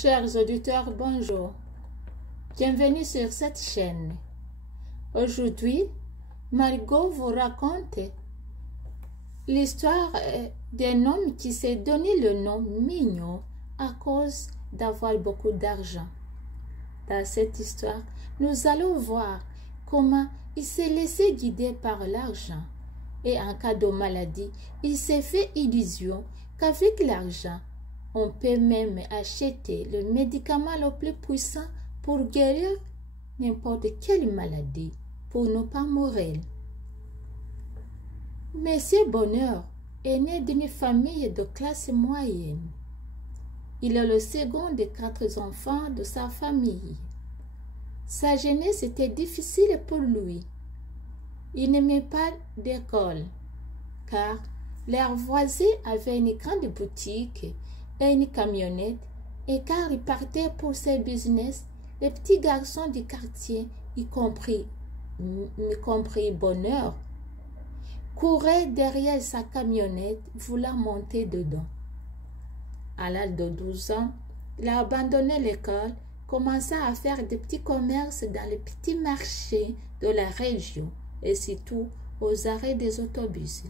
Chers auditeurs, bonjour. Bienvenue sur cette chaîne. Aujourd'hui, Margot vous raconte l'histoire d'un homme qui s'est donné le nom Mignon à cause d'avoir beaucoup d'argent. Dans cette histoire, nous allons voir comment il s'est laissé guider par l'argent et en cas de maladie, il s'est fait illusion qu'avec l'argent, on peut même acheter le médicament le plus puissant pour guérir n'importe quelle maladie, pour ne pas mourir. Monsieur Bonheur est né d'une famille de classe moyenne. Il est le second des 4 enfants de sa famille. Sa jeunesse était difficile pour lui. Il n'aimait pas d'école, car leurs voisins avaient une grande boutique et une camionnette, et car il partait pour ses business, les petits garçons du quartier, y compris Bonheur, couraient derrière sa camionnette, voulant monter dedans. À l'âge de 12 ans, il a abandonné l'école, commença à faire des petits commerces dans les petits marchés de la région et surtout aux arrêts des autobus.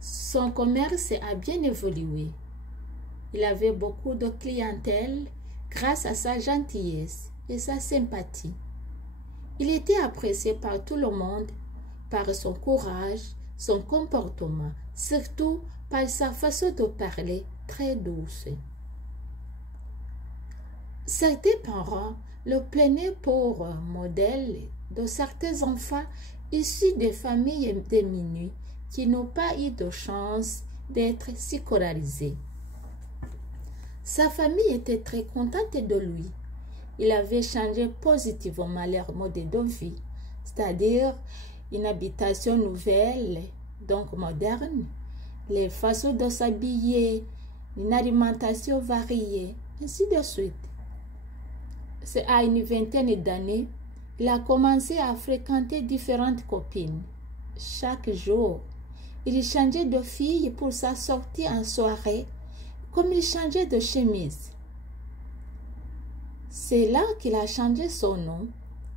Son commerce a bien évolué. Il avait beaucoup de clientèle grâce à sa gentillesse et sa sympathie. Il était apprécié par tout le monde, par son courage, son comportement, surtout par sa façon de parler très douce. Certains parents le plaignaient pour modèle de certains enfants issus des familles diminuées qui n'ont pas eu de chance d'être scolarisés. Sa famille était très contente de lui. Il avait changé positivement leur mode de vie, c'est-à-dire une habitation nouvelle, donc moderne, les façons de s'habiller, une alimentation variée, ainsi de suite. C'est à une vingtaine d'années, il a commencé à fréquenter différentes copines. Chaque jour, il changeait de fille pour sa sortie en soirée, comme il changeait de chemise. C'est là qu'il a changé son nom.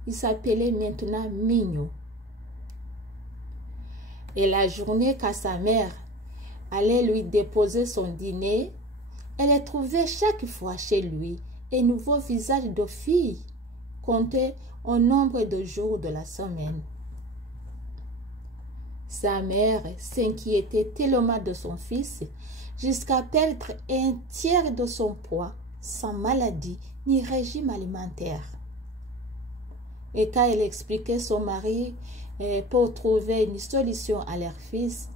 Il s'appelait maintenant Mignon. Et la journée quand sa mère allait lui déposer son dîner, elle trouvait chaque fois chez lui un nouveau visage de fille, compté au nombre de jours de la semaine. Sa mère s'inquiétait tellement de son fils jusqu'à perdre un tiers de son poids, sans maladie ni régime alimentaire. Et quand elle expliquait son mari pour trouver une solution à leur fils,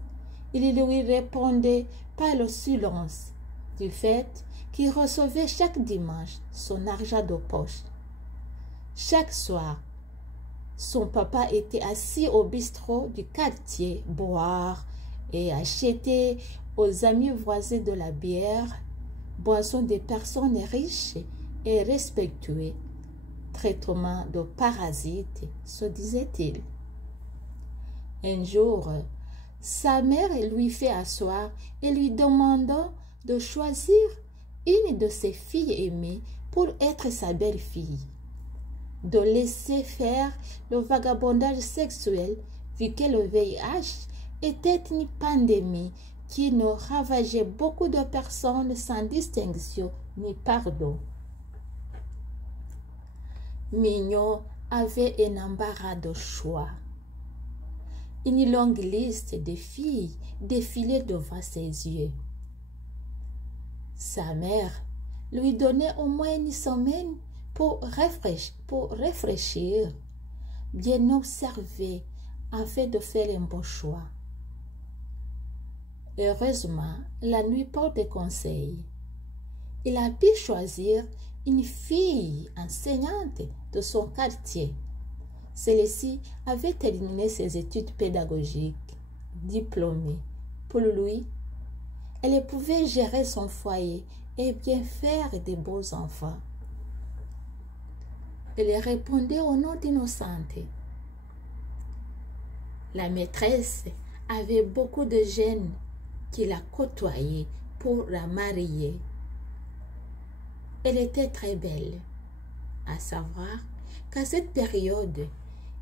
il lui répondait par le silence du fait qu'il recevait chaque dimanche son argent de poche. Chaque soir, son papa était assis au bistrot du quartier, boire et acheter aux amis voisins de la bière, boisson des personnes riches et respectueuses, traitement de parasites, se disait-il. Un jour, sa mère lui fait asseoir et lui demandant de choisir une de ses filles aimées pour être sa belle-fille, de laisser faire le vagabondage sexuel vu que le VIH était une pandémie qui nous ravageait beaucoup de personnes sans distinction ni pardon. Mignon avait un embarras de choix. Une longue liste de filles défilait devant ses yeux. Sa mère lui donnait au moins une semaine pour réfléchir, bien observer, afin de faire un bon choix. Heureusement, la nuit porte conseil. Il a pu choisir une fille enseignante de son quartier. Celle-ci avait terminé ses études pédagogiques, diplômée. Pour lui, elle pouvait gérer son foyer et bien faire de beaux enfants. Elle répondait au nom d'innocente. La maîtresse avait beaucoup de jeunes qui la côtoyaient pour la marier. Elle était très belle, à savoir qu'à cette période,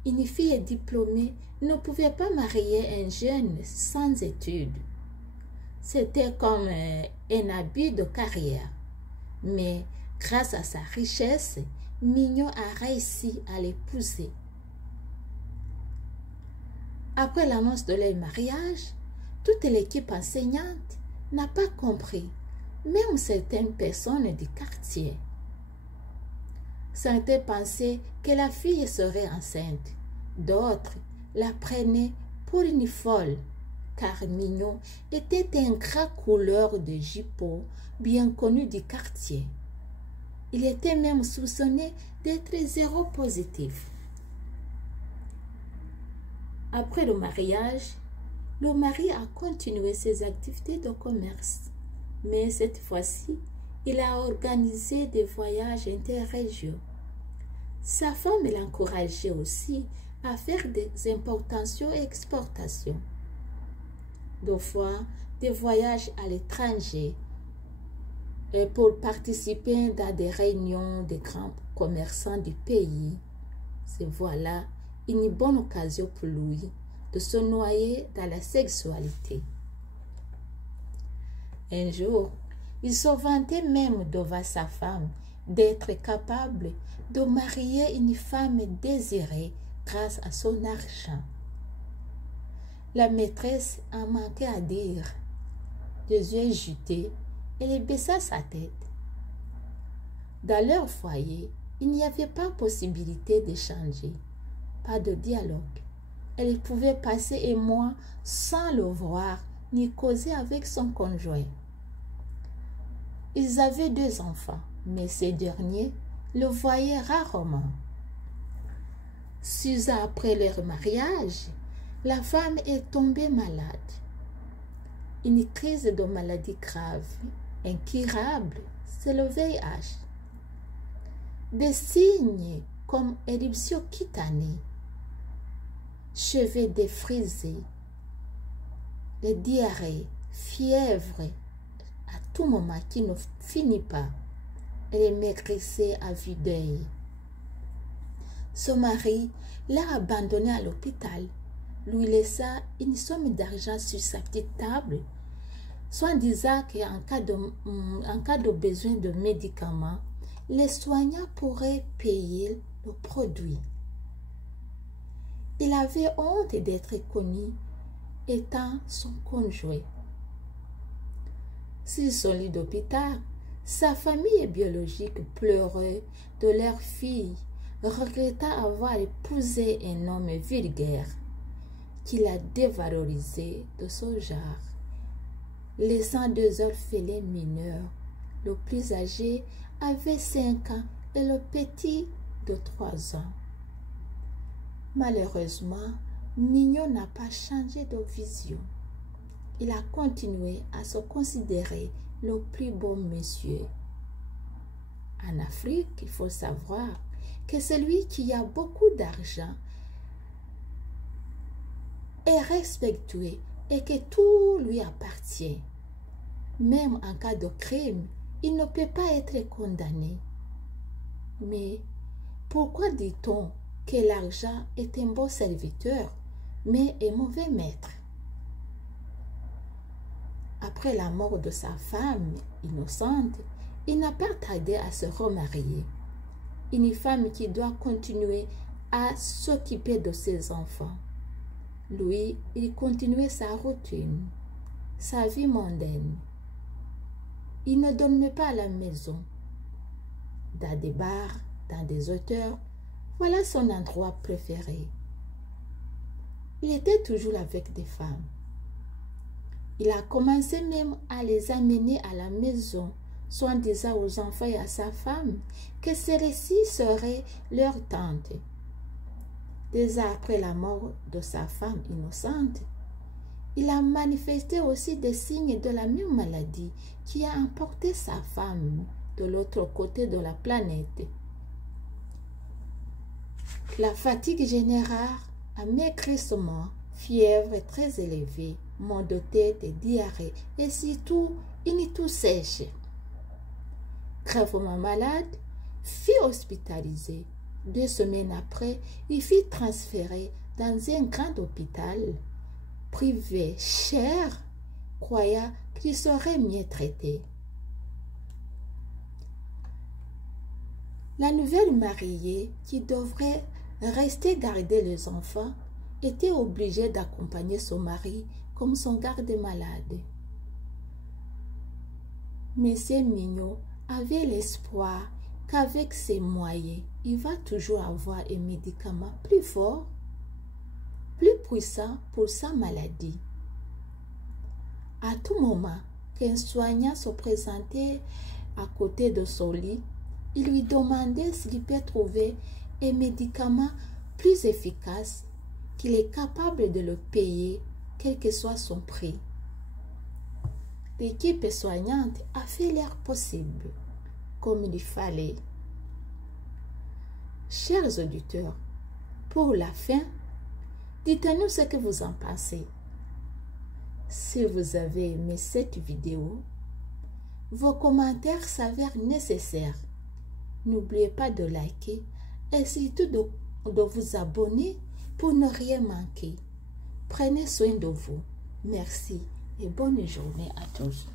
une fille diplômée ne pouvait pas marier un jeune sans études. C'était comme un habit de carrière. Mais grâce à sa richesse, Mignon a réussi à l'épouser. Après l'annonce de leur mariage, toute l'équipe enseignante n'a pas compris, même certaines personnes du quartier. Certains pensaient que la fille serait enceinte, d'autres la prenaient pour une folle, car Mignon était un grand couleur de jupon bien connu du quartier. Il était même soupçonné d'être séropositif. Après le mariage, le mari a continué ses activités de commerce, mais cette fois-ci, il a organisé des voyages interrégiaux. Sa femme l'encourageait aussi à faire des importations et exportations. Deux fois, des voyages à l'étranger pour participer dans des réunions des grands commerçants du pays. C'est voilà une bonne occasion pour lui de se noyer dans la sexualité. Un jour, il se vantait même devant sa femme d'être capable de marier une femme désirée grâce à son argent. La maîtresse en manquait à dire. Des yeux jetés, elle baissa sa tête. Dans leur foyer, il n'y avait pas possibilité d'échanger, pas de dialogue. Elle pouvait passer un mois sans le voir ni causer avec son conjoint. Ils avaient 2 enfants, mais ces derniers le voyaient rarement. 6 ans après leur mariage, la femme est tombée malade. Une crise de maladie grave, incurable, c'est le VIH. Des signes comme éruption cutanée, cheveux défrisés, des diarrhées, fièvre, à tout moment qui ne finit pas. Elle maigrissait à vue d'œil. Son mari l'a abandonnée à l'hôpital, lui laissa une somme d'argent sur sa petite table, soit disant qu'en cas de besoin de médicaments, les soignants pourraient payer le produit. Il avait honte d'être connu étant son conjoint. Sur son lit d'hôpital, sa famille biologique pleurait de leur fille, regrettant avoir épousé un homme vulgaire qui l'a dévalorisé de son genre, laissant 2 orphelins mineurs. Le plus âgé avait 5 ans et le petit de 3 ans. Malheureusement, Mignon n'a pas changé de vision. Il a continué à se considérer le plus beau monsieur. En Afrique, il faut savoir que celui qui a beaucoup d'argent est respecté et que tout lui appartient. Même en cas de crime, il ne peut pas être condamné. Mais pourquoi dit-on que l'argent est un bon serviteur, mais un mauvais maître? Après la mort de sa femme innocente, il n'a pas tardé à se remarier. Une femme qui doit continuer à s'occuper de ses enfants. Lui, il continuait sa routine, sa vie mondaine. Il ne dormait pas à la maison. Dans des bars, dans des hôtels, voilà son endroit préféré. Il était toujours avec des femmes. Il a commencé même à les amener à la maison, soit disant aux enfants et à sa femme que celle-ci serait leur tante. Déjà après la mort de sa femme innocente, il a manifesté aussi des signes de la même maladie qui a emporté sa femme de l'autre côté de la planète. La fatigue générale, amaigrissement, fièvre très élevée, mal de tête et diarrhée, et surtout une toux sèche. gravement malade, fut hospitalisé. 2 semaines après, il fut transféré dans un grand hôpital privé cher, croyant qu'il serait mieux traité. La nouvelle mariée, qui devrait rester garder les enfants, était obligée d'accompagner son mari comme son garde-malade. Monsieur Mignot avait l'espoir qu'avec ses moyens, il va toujours avoir un médicament plus fort, plus puissant pour sa maladie. À tout moment qu'un soignant se présentait à côté de son lit, il lui demandait s'il peut trouver un médicament plus efficace, qu'il est capable de le payer, quel que soit son prix. L'équipe soignante a fait leur possible, comme il fallait. Chers auditeurs, pour la fin, dites-nous ce que vous en pensez. Si vous avez aimé cette vidéo, vos commentaires s'avèrent nécessaires. N'oubliez pas de liker et surtout de vous abonner pour ne rien manquer. Prenez soin de vous. Merci et bonne journée à tous.